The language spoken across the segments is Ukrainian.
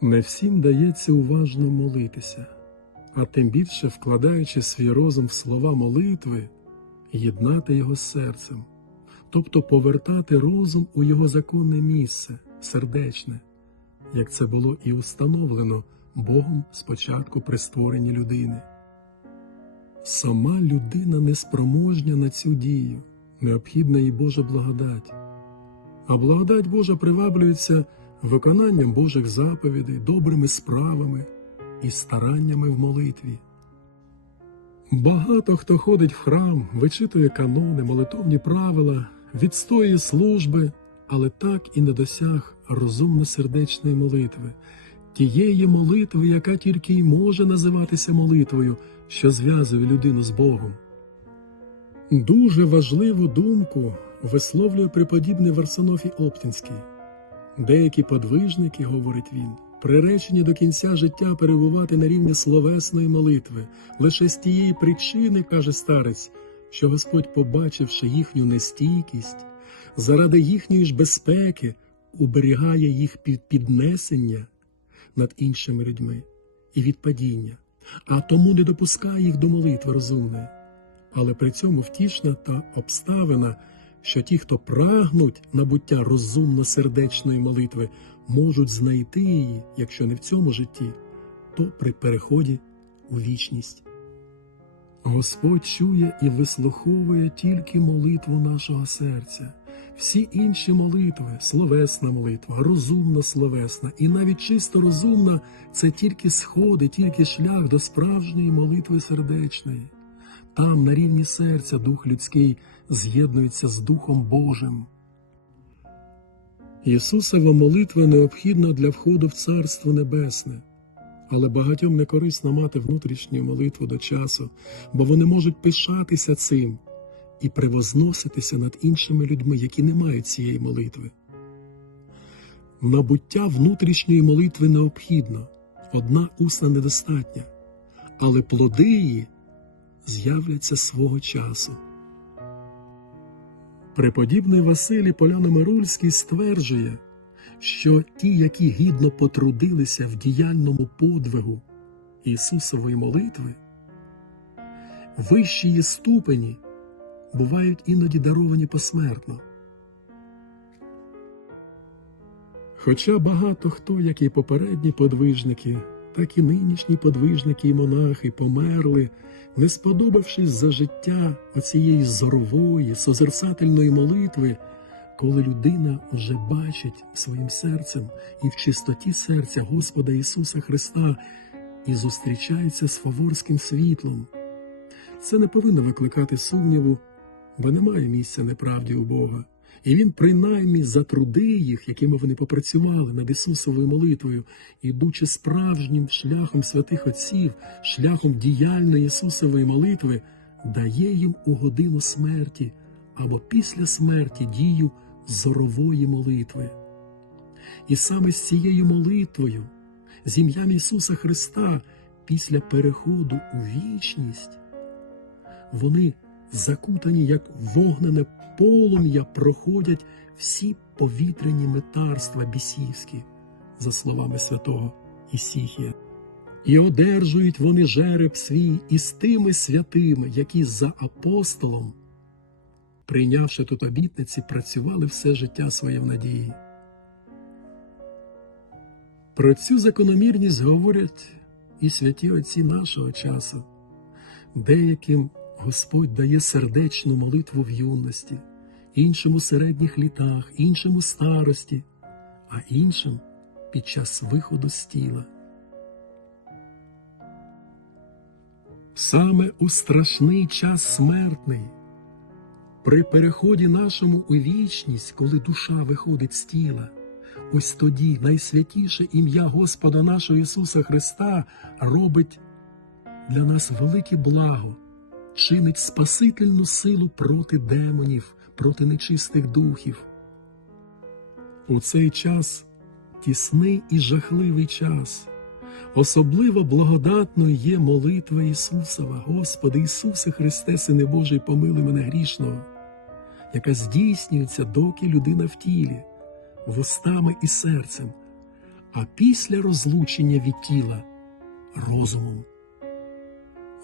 Не всім дається уважно молитися, а тим більше вкладаючи свій розум в слова молитви, єднати його з серцем, тобто повертати розум у його законне місце, сердечне, як це було і установлено Богом спочатку при створенні людини. Сама людина неспроможня на цю дію, необхідна їй Божа благодать. А благодать Божа приваблюється виконанням Божих заповідей, добрими справами і стараннями в молитві. Багато хто ходить в храм, вичитує канони, молитовні правила, відстоює служби, але так і не досяг розумно-сердечної молитви, тієї молитви, яка тільки й може називатися молитвою, що зв'язує людину з Богом. Дуже важливу думку висловлює преподібний Варсонофій Оптінський. Деякі подвижники, говорить він, приречені до кінця життя перебувати на рівні словесної молитви, лише з тієї причини, каже старець, що Господь, побачивши їхню нестійкість, заради їхньої ж безпеки, уберігає їх під піднесення над іншими людьми і від падіння, а тому не допускає їх до молитви розумної. Але при цьому втішна та обставина, що ті, хто прагнуть набуття розумно-сердечної молитви, можуть знайти її, якщо не в цьому житті, то при переході у вічність. Господь чує і вислуховує тільки молитву нашого серця. Всі інші молитви, словесна молитва, розумна словесна і навіть чисто розумна це тільки сходи, тільки шлях до справжньої молитви сердечної. Там, на рівні серця, дух людський з'єднується з Духом Божим. Ісусова молитва необхідна для входу в Царство Небесне, але багатьом не корисно мати внутрішню молитву до часу, бо вони можуть пишатися цим і превозноситися над іншими людьми, які не мають цієї молитви. Набуття внутрішньої молитви необхідно, одна усна недостатня, але плоди її з'являться свого часу. Преподібний Василій Поляно-Мирульський стверджує, що ті, які гідно потрудилися в діяльному подвигу Ісусової молитви, вищі її ступені бувають іноді даровані посмертно. Хоча багато хто, як і попередні подвижники, так і нинішні подвижники і монахи померли, не сподобавшись за життя оцієї зорової, созерцательної молитви, коли людина вже бачить своїм серцем і в чистоті серця Господа Ісуса Христа і зустрічається з фаворським світлом. Це не повинно викликати сумніву, бо немає місця неправді у Бога. І він принаймні за труди їх, якими вони попрацювали над Ісусовою молитвою, ідучи справжнім шляхом святих Отців, шляхом діяльної Ісусової молитви, дає їм у годину смерті або після смерті дію зорової молитви. І саме з цією молитвою, з ім'ям Ісуса Христа, після переходу у вічність, вони закутані, як вогнене полум'я, проходять всі повітряні метарства бісівські, за словами святого Ісіхія. І одержують вони жереб свій із тими святими, які за апостолом, прийнявши тут обітниці, працювали все життя своє в надії. Про цю закономірність говорять і святі отці нашого часу, деяким Господь дає сердечну молитву в юності, іншим у середніх літах, іншим у старості, а іншим під час виходу з тіла. Саме у страшний час смертний, при переході нашому у вічність, коли душа виходить з тіла, ось тоді найсвятіше ім'я Господа нашого Ісуса Христа робить для нас велике благо чинить спасительну силу проти демонів, проти нечистих духів. У цей час тісний і жахливий час. Особливо благодатною є молитва Ісусова, Господи Ісусе Христе, Сине Божий, помилуй мене грішного, яка здійснюється, доки людина в тілі, вустами і серцем, а після розлучення від тіла розумом.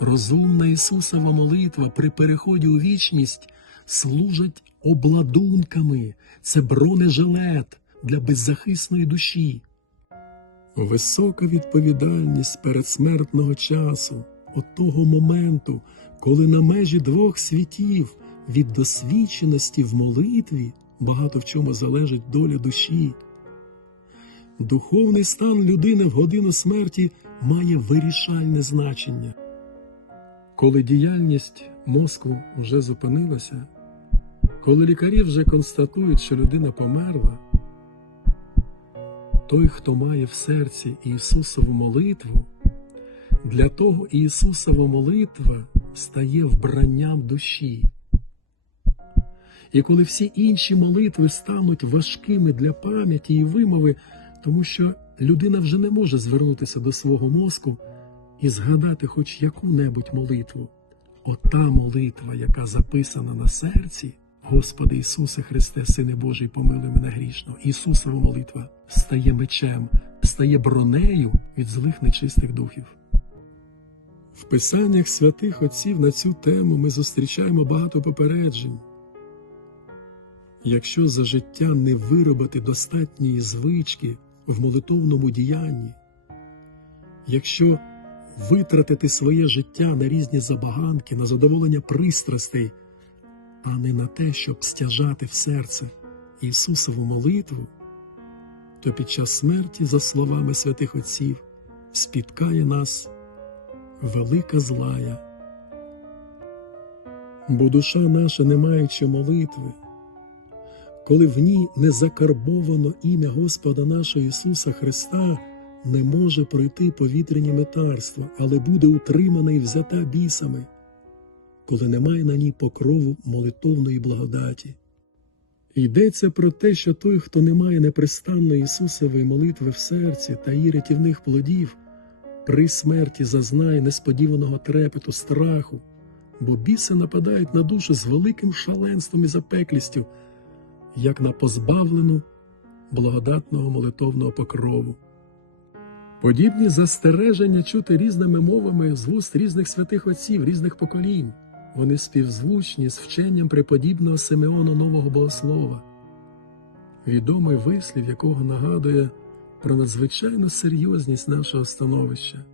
Розумна Ісусова молитва при переході у вічність служить обладунками, це бронежилет для беззахисної душі. Висока відповідальність передсмертного часу, того моменту, коли на межі двох світів від досвідченості в молитві багато в чому залежить доля душі. Духовний стан людини в годину смерті має вирішальне значення. Коли діяльність мозку вже зупинилася, коли лікарі вже констатують, що людина померла, той, хто має в серці Ісусову молитву, для того Ісусова молитва стає вбранням душі. І коли всі інші молитви стануть важкими для пам'яті і вимови, тому що людина вже не може звернутися до свого мозку і згадати хоч яку-небудь молитву, ота молитва, яка записана на серці, Господи Ісусе Христе, Сине Божий, помилуй мене грішно. Ісусова молитва стає мечем, стає бронею від злих нечистих духів. В писаннях святих отців на цю тему ми зустрічаємо багато попереджень. Якщо за життя не виробити достатньої звички в молитовному діянні, якщо витратити своє життя на різні забаганки, на задоволення пристрастей, а не на те, щоб стяжати в серце Ісусову молитву, то під час смерті, за словами святих Отців, спіткає нас велика злая. Бо душа наша, не маючи молитви, коли в ній не закарбовано ім'я Господа нашого Ісуса Христа, не може пройти повітряні метарства, але буде утримана і взята бісами, коли немає на ній покрову молитовної благодаті. Йдеться про те, що той, хто не має непристанної Ісусової молитви в серці та її рятівних плодів, при смерті зазнає несподіваного трепету страху, бо біси нападають на душу з великим шаленством і запеклістю, як на позбавлену благодатного молитовного покрову. Подібні застереження чути різними мовами з вуст різних святих отців, різних поколінь. Вони співзвучні з вченням преподібного Симеона Нового Богослова, відомий вислів, якого нагадує про надзвичайну серйозність нашого становища.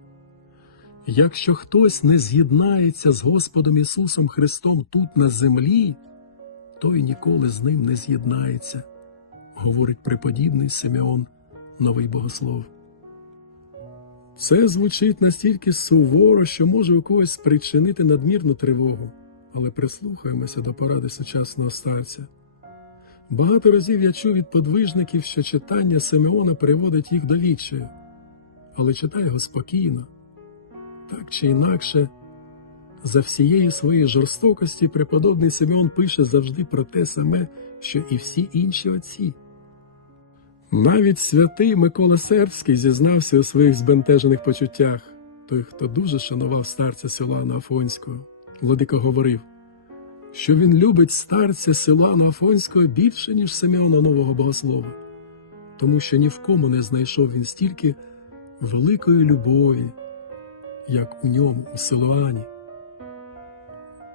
Якщо хтось не з'єднається з Господом Ісусом Христом тут на землі, той ніколи з ним не з'єднається, говорить преподібний Симеон, новий богослов. Це звучить настільки суворо, що може у когось спричинити надмірну тривогу, але прислухаємося до поради сучасного старця. Багато разів я чув від подвижників, що читання Симеона приводить їх до відчаю, але читай його спокійно, так чи інакше, за всією своєї жорстокості преподобний Симеон пише завжди про те саме, що і всі інші отці. Навіть святий Микола Сербський зізнався у своїх збентежених почуттях, той, хто дуже шанував старця Силана Афонського. Владика говорив, що він любить старця Силана Афонського більше, ніж Симеона Нового Богослова, тому що ні в кому не знайшов він стільки великої любові, як у ньому, у Силуані.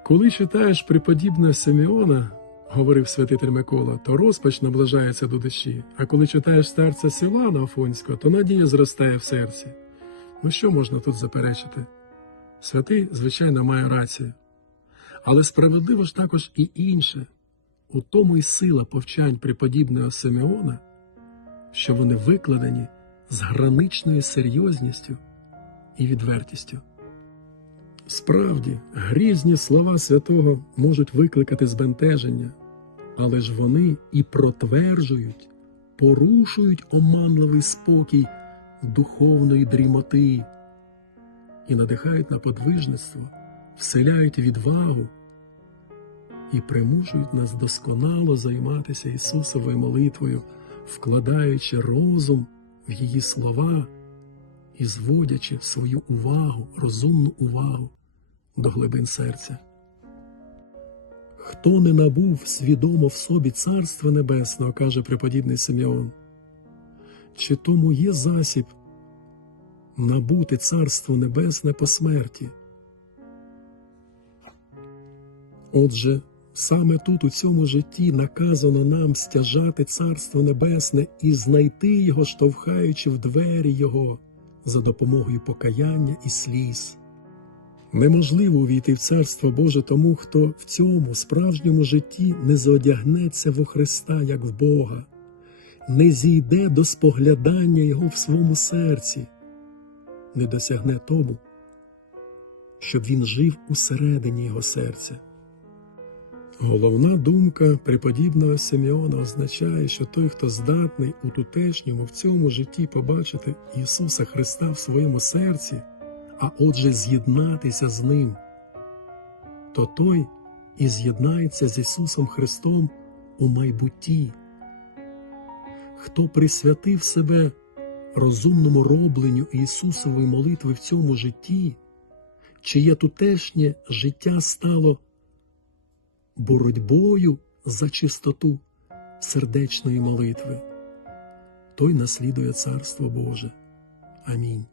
Коли читаєш преподібного Симеона, говорив святитель Микола, то розпач наближається до душі, а коли читаєш старця Силана Афонського, то надія зростає в серці. Ну що можна тут заперечити? Святий, звичайно, має рацію. Але справедливо ж також і інше, у тому й сила повчань преподібного Симеона, що вони викладені з граничною серйозністю і відвертістю. Справді, грізні слова святого можуть викликати збентеження, але ж вони і протверджують, порушують оманливий спокій духовної дрімоти і надихають на подвижництво, вселяють відвагу і примушують нас досконало займатися Ісусовою молитвою, вкладаючи розум в її слова і зводячи свою увагу, розумну увагу до глибин серця. Хто не набув свідомо в собі Царства Небесного, каже преподібний Симеон, чи тому є засіб набути Царство Небесне по смерті. Отже, саме тут, у цьому житті, наказано нам стяжати Царство Небесне і знайти його, штовхаючи в двері Його за допомогою покаяння і сліз. Неможливо увійти в Царство Боже тому, хто в цьому справжньому житті не зодягнеться во Христа, як в Бога, не зійде до споглядання Його в своєму серці, не досягне тому, щоб він жив усередині Його серця. Головна думка преподібного Симеона означає, що той, хто здатний у тутешньому в цьому житті побачити Ісуса Христа в своєму серці, а отже, з'єднатися з Ним, то той і з'єднається з Ісусом Христом у майбутті. Хто присвятив себе розумному робленню Ісусової молитви в цьому житті, чиє тутешнє життя стало боротьбою за чистоту сердечної молитви, той наслідує Царство Боже. Амінь.